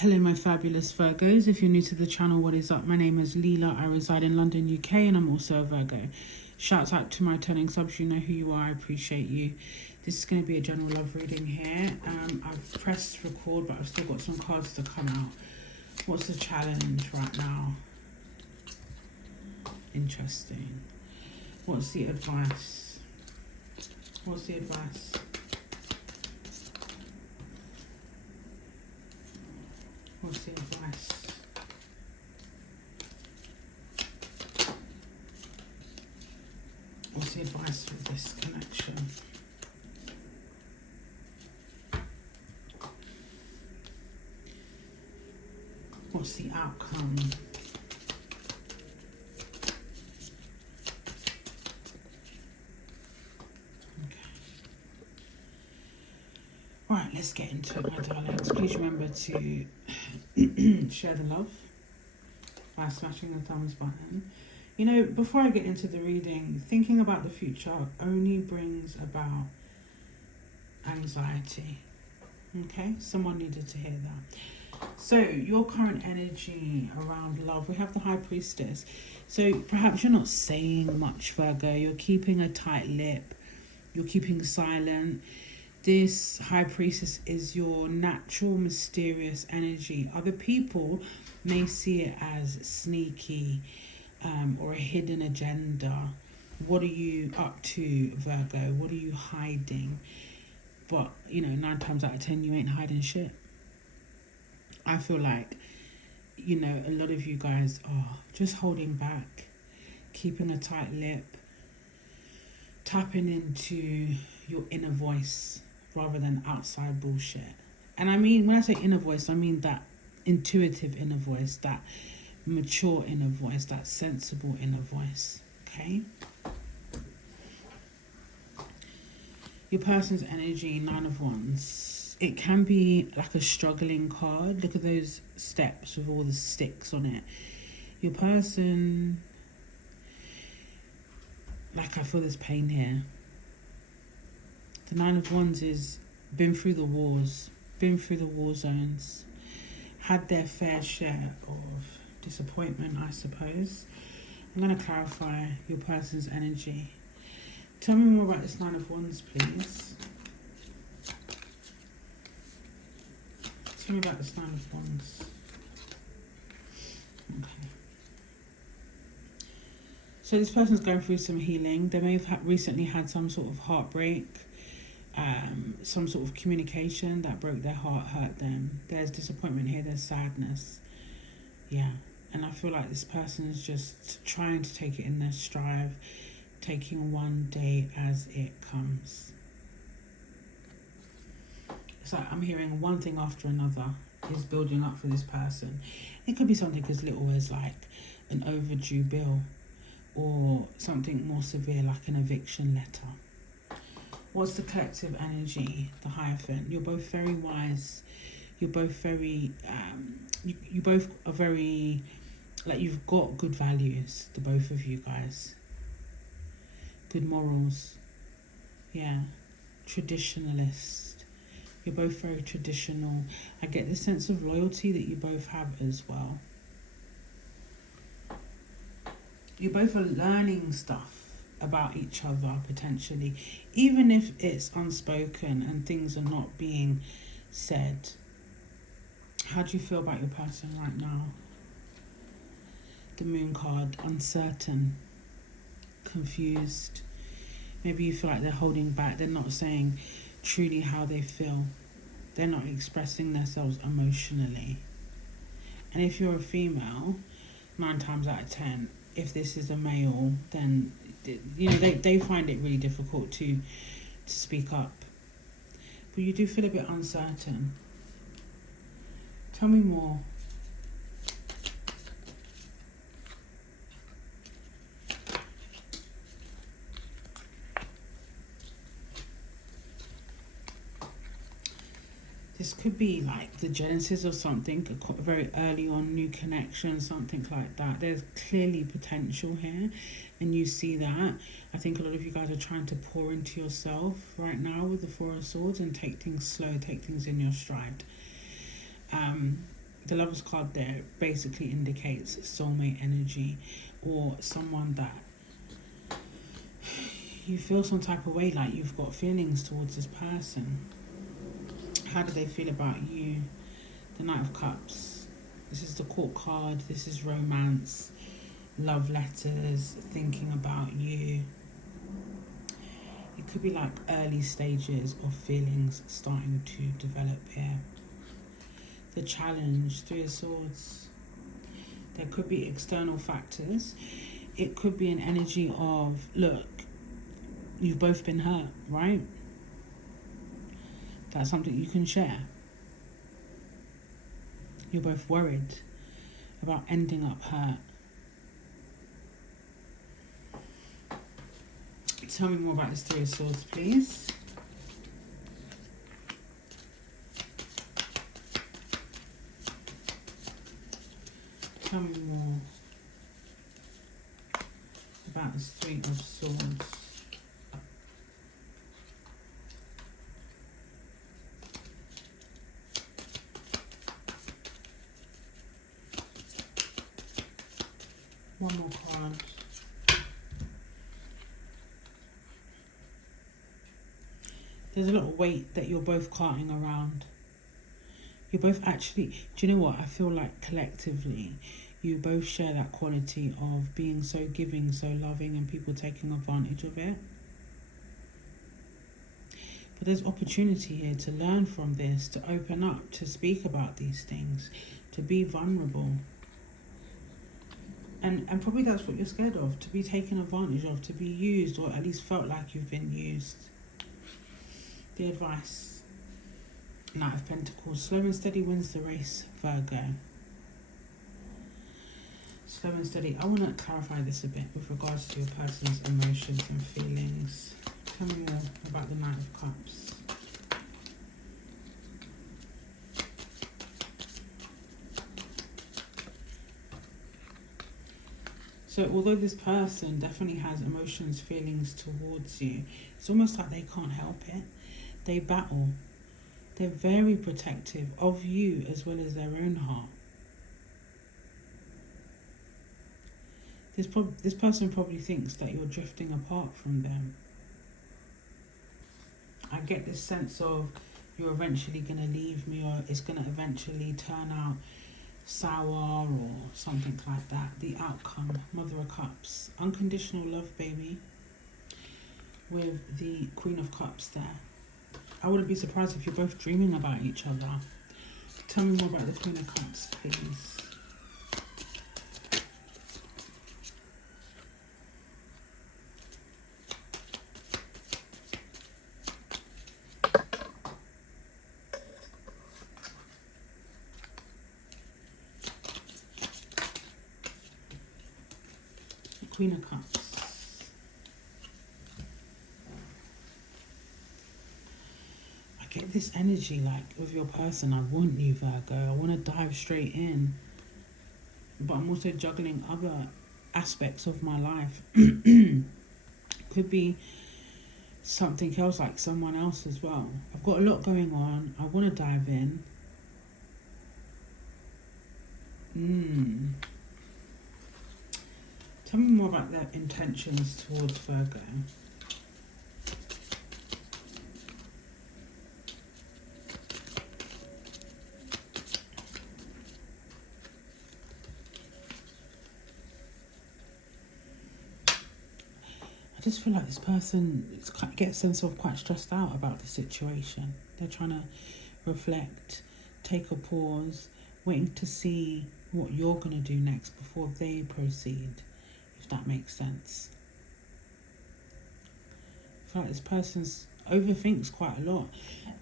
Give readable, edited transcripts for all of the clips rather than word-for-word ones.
Hello my fabulous Virgos. If you're new to the channel, what is up? My name is Leela. I reside in London, UK, and I'm also a Virgo. Shouts out to my returning subs. You know who you are. I appreciate you. This is going to be a general love reading here. I've pressed record, but I've still got some cards to come out. What's the challenge right now? Interesting. What's the advice? What's the advice? What's the advice? What's the advice for this connection? What's the outcome? Right, let's get into it, my darlings. Please remember to share the love by smashing the thumbs button. You know, before I get into the reading, thinking about the future only brings about anxiety. Okay, someone needed to hear that. So your current energy around love, we have the High Priestess. So perhaps you're not saying much, Virgo. You're keeping a tight lip. You're keeping silent. This High Priestess is your natural, mysterious energy. Other people may see it as sneaky or a hidden agenda. What are you up to, Virgo? What are you hiding? But, you know, 9 times out of 10, you ain't hiding shit. I feel like, you know, a lot of you guys are just holding back, keeping a tight lip, tapping into your inner voice rather than outside bullshit. And I mean, when I say inner voice, I mean that intuitive inner voice, that mature inner voice, that sensible inner voice, okay? Your person's energy, 9 of Wands, it can be like a struggling card. Look at those steps with all the sticks on it. Your person, like I feel there's pain here. The 9 of Wands is been through the wars, been through the war zones, had their fair share of disappointment, I suppose. I'm going to clarify your person's energy. Tell me more about this 9 of Wands, please. Tell me about this 9 of Wands. Okay. So this person's going through some healing. They may have recently had some sort of heartbreak, some sort of communication that broke their heart, hurt them. There's disappointment here, there's sadness. Yeah. And I feel like this person is just trying to take it in their stride, taking one day as it comes. It's like I'm hearing one thing after another is building up for this person. It could be something as little as like an overdue bill, or something more severe like an eviction letter. What's the collective energy? The Hierophant. You're both very wise. You're both very, you both are very, like, you've got good values, the both of you guys. Good morals. Yeah. Traditionalist. You're both very traditional. I get the sense of loyalty that you both have as well. You both are learning stuff about each other, potentially, even if it's unspoken and things are not being said. How do you feel about your person right now? The Moon card, uncertain, confused. Maybe you feel like they're holding back. They're not saying truly how they feel. They're not expressing themselves emotionally. And if you're a female, 9 times out of 10, if this is a male, then, you know, they find it really difficult to speak up. But you do feel a bit uncertain. Tell me more. This could be like the genesis of something, a very early on new connection, something like that. There's clearly potential here, and you see that. I think a lot of you guys are trying to pour into yourself right now with the 4 of Swords and take things slow, take things in your stride. The Lover's card there basically indicates soulmate energy, or someone that you feel some type of way, like you've got feelings towards this person. How do they feel about you? The Knight of Cups. This is the Court card. This is romance, love letters, thinking about you. It could be like early stages of feelings starting to develop here. The Challenge, Three of Swords. There could be external factors. It could be an energy of, look, you've both been hurt, right? That's something you can share. You're both worried about ending up hurt. Tell me more about this Three of Swords, please. Tell me more about this Three of Swords. One more card. There's a lot of weight that you're both carting around. You're both actually, do you know what? I feel like collectively, you both share that quality of being so giving, so loving, and people taking advantage of it. But there's opportunity here to learn from this, to open up, to speak about these things, to be vulnerable. And probably that's what you're scared of, to be taken advantage of, to be used, or at least felt like you've been used. The advice. Knight of Pentacles. Slow and steady wins the race, Virgo. Slow and steady. I want to clarify this a bit with regards to your person's emotions and feelings. Tell me more about the Knight of Cups. So although this person definitely has emotions, feelings towards you, it's almost like they can't help it. They battle. They're very protective of you as well as their own heart. This person probably thinks that you're drifting apart from them. I get this sense of you're eventually going to leave me, or it's going to eventually turn out sour or something like that. The outcome, Mother of Cups. Unconditional love, baby. With the Queen of Cups there. I wouldn't be surprised if you're both dreaming about each other. Tell me more about the Queen of Cups, please. Queen of Cups. I get this energy like with your person. I want you, Virgo. I want to dive straight in. But I'm also juggling other aspects of my life. Could be something else, like someone else as well. I've got a lot going on. I want to dive in. Tell me more about their intentions towards Virgo. I just feel like this person gets a sense of quite stressed out about the situation. They're trying to reflect, take a pause, waiting to see what you're going to do next before they proceed. If that makes sense. I feel like this person overthinks quite a lot,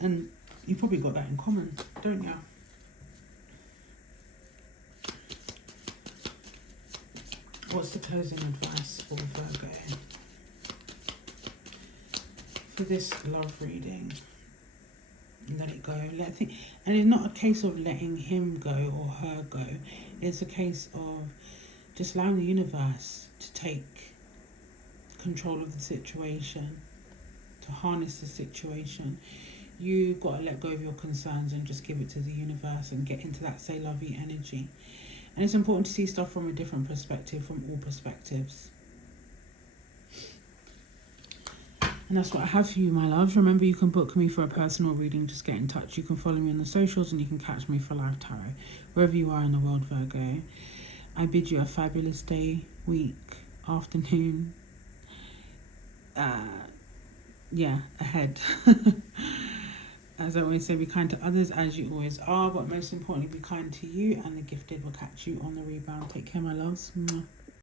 and you probably got that in common, don't you? What's the closing advice for Virgo for this love reading? Let it go. And it's not a case of letting him go or her go. It's a case of just allowing the universe to take control of the situation, to harness the situation. You got to let go of your concerns and just give it to the universe and get into that say lovey energy. And it's important to see stuff from a different perspective, from all perspectives. And that's what I have for you, my loves. Remember, you can book me for a personal reading. Just get in touch. You can follow me on the socials and you can catch me for live tarot. Wherever you are in the world, Virgo, I bid you a fabulous day, week, afternoon, ahead. As I always say, be kind to others as you always are. But most importantly, be kind to you. And the gifted will catch you on the rebound. Take care, my loves. Mwah.